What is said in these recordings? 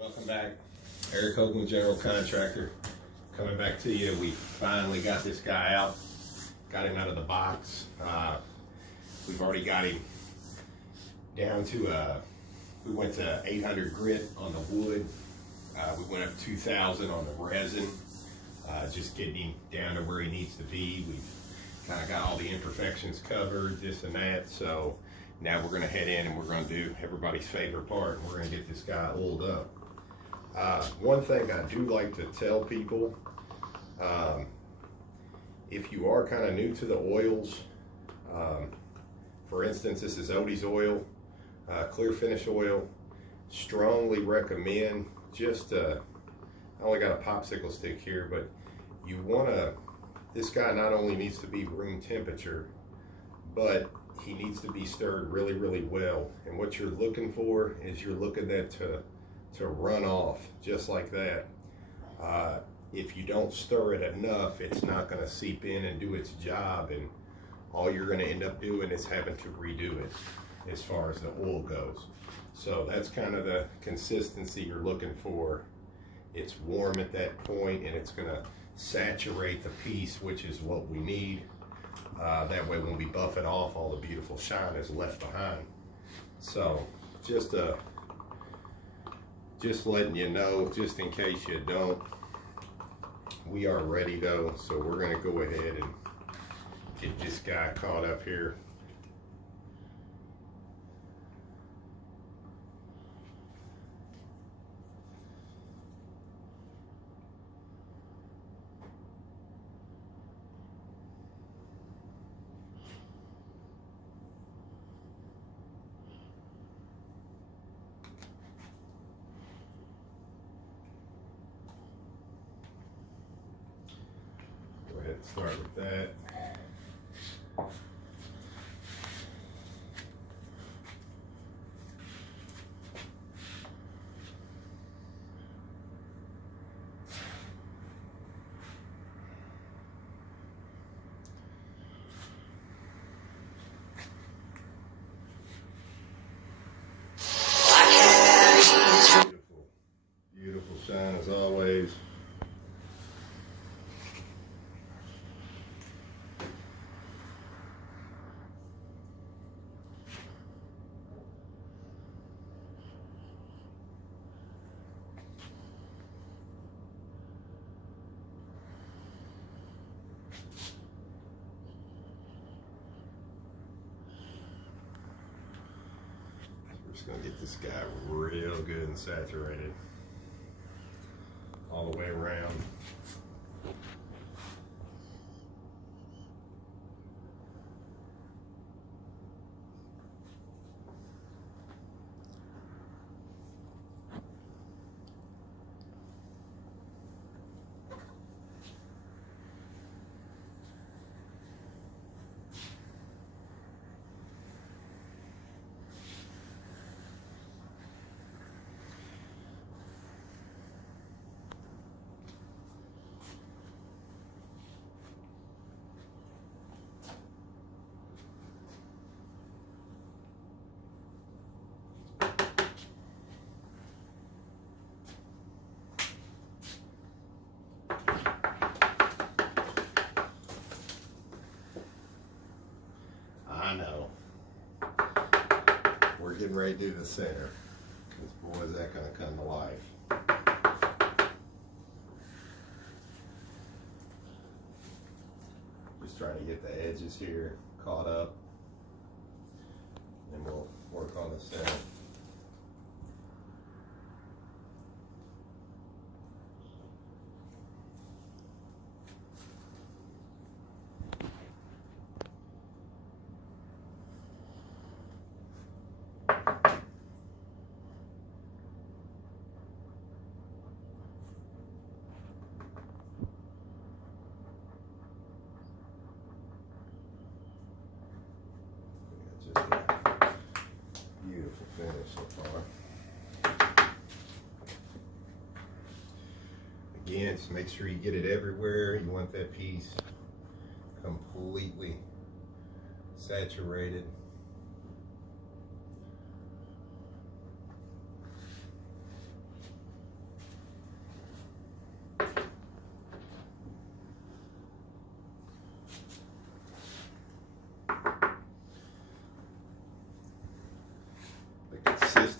Welcome back. Eric Hoagland, General Contractor. Coming back to you. We finally got this guy out. Got him out of the box. We've already got him down to, we went to 800 grit on the wood. We went up 2,000 on the resin. Just getting him down to where he needs to be. We've kind of got all the imperfections covered, this and that. So now we're going to head in and we're going to do everybody's favorite part, and we're going to get this guy oiled up. One thing I do like to tell people, if you are kind of new to the oils, for instance, this is Odie's oil, clear finish oil. Strongly recommend just, I only got a popsicle stick here, but you want to, this guy not only needs to be room temperature, but he needs to be stirred really, really well. And what you're looking for is you're looking at to run off just like that. If you don't stir it enough, it's not going to seep in and do its job, and all you're going to end up doing is having to redo it as far as the oil goes. So that's kind of the consistency you're looking for. It's warm at that point, and it's going to saturate the piece, which is what we need. That way when we buff it off, all the beautiful shine is left behind. So just letting you know, just in case you don't, we are ready though. So we're going to go ahead and get this guy caught up here. Go ahead and start with that. Beautiful, beautiful shine as always. We're just gonna get this guy real good and saturated all the way around. I know. We're getting ready to do the center, because boy is that going to come to life. Just trying to get the edges here caught up, and we'll work on the center. Beautiful finish so far. Again, just make sure you get it everywhere. You want that piece completely saturated.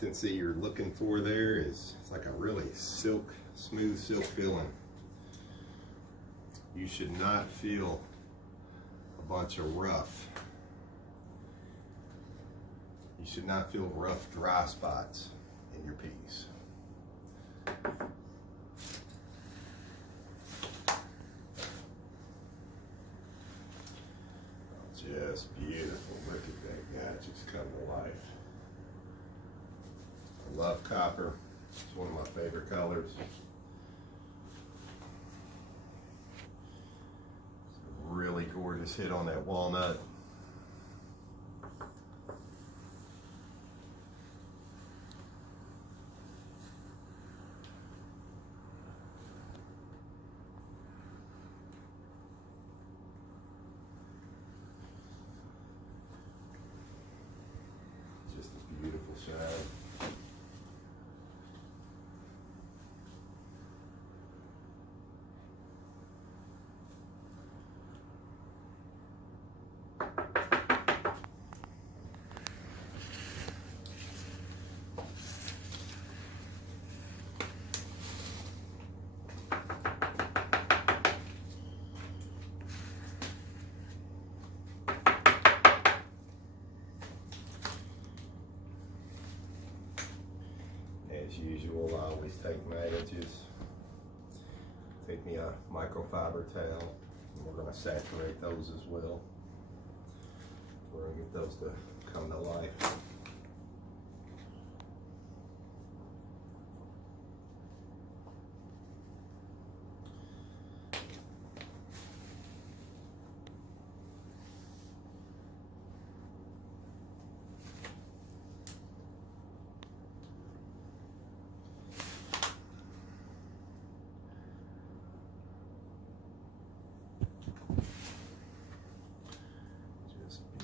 consistency you're looking for there is, it's like a really smooth silk feeling. You should not feel a bunch of rough. You should not feel rough, dry spots in your piece. Just beautiful. Look at that guy just come to life. I love copper. It's one of my favorite colors. It's a really gorgeous hit on that walnut. Just a beautiful shine. As usual, I always take my edges. Take me a microfiber towel, and we're going to saturate those as well. We're going to get those to come to life.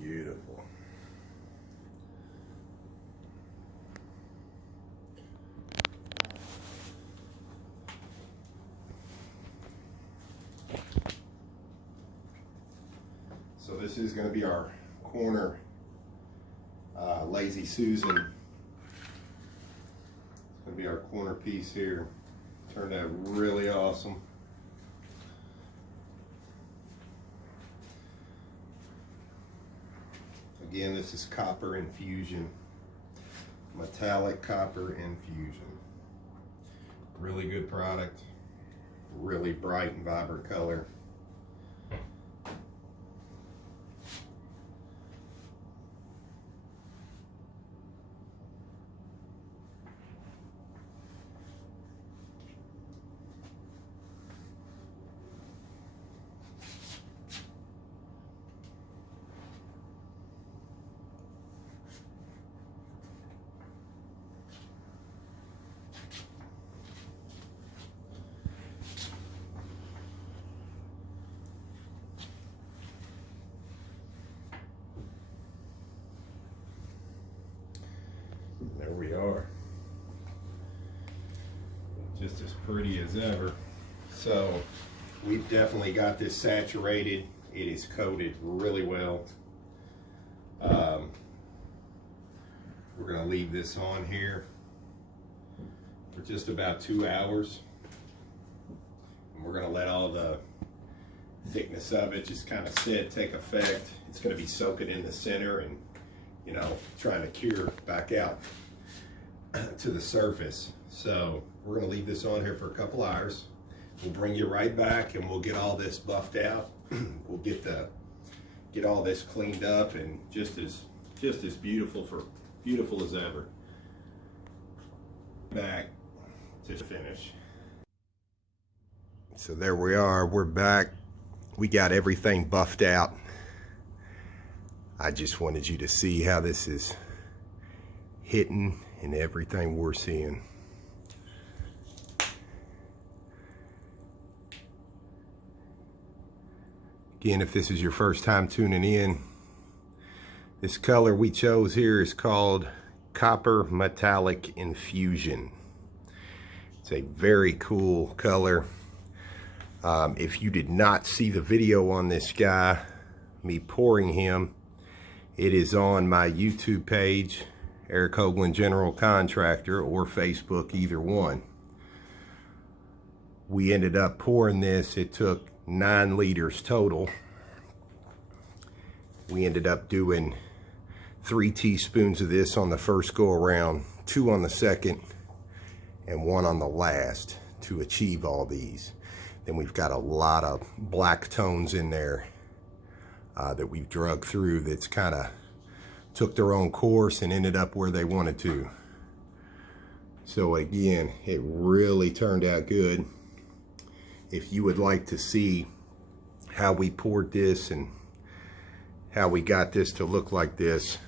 Beautiful. So this is going to be our corner Lazy Susan. It's going to be our corner piece here. Turned out really awesome. Again, this is copper infusion, metallic copper infusion. Really good product, really bright and vibrant color. There we are. Just as pretty as ever. So we've definitely got this saturated. It is coated really well. We're going to leave this on here for just about 2 hours. And we're going to let all the thickness of it just kind of sit, take effect. It's going to be soaking in the center and, you know, trying to cure back out to the surface. So we're going to leave this on here for a couple hours. We'll bring you right back and we'll get all this buffed out. We'll get all this cleaned up and just as beautiful as ever. Back to finish. So there we are. We're back. We got everything buffed out. I just wanted you to see how this is hitting and everything we're seeing. Again, if this is your first time tuning in, this color we chose here is called Copper Metallic Infusion. It's a very cool color. If you did not see the video on this guy, me pouring him, it is on my YouTube page Eric Hoagland General Contractor, or Facebook, either one. We ended up pouring this. It took 9 liters total. We ended up doing 3 teaspoons of this on the first go around, 2 on the second, and 1 on the last to achieve all these. Then we've got a lot of black tones in there that we've drug through that's kind of took their own course and ended up where they wanted to. So again, it really turned out good. If you would like to see how we poured this and how we got this to look like this,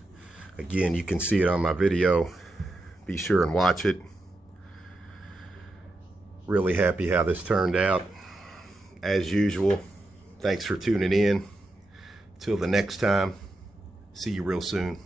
again, you can see it on my video. Be sure and watch it. Really happy how this turned out. As usual, thanks for tuning in. Till the next time, see you real soon.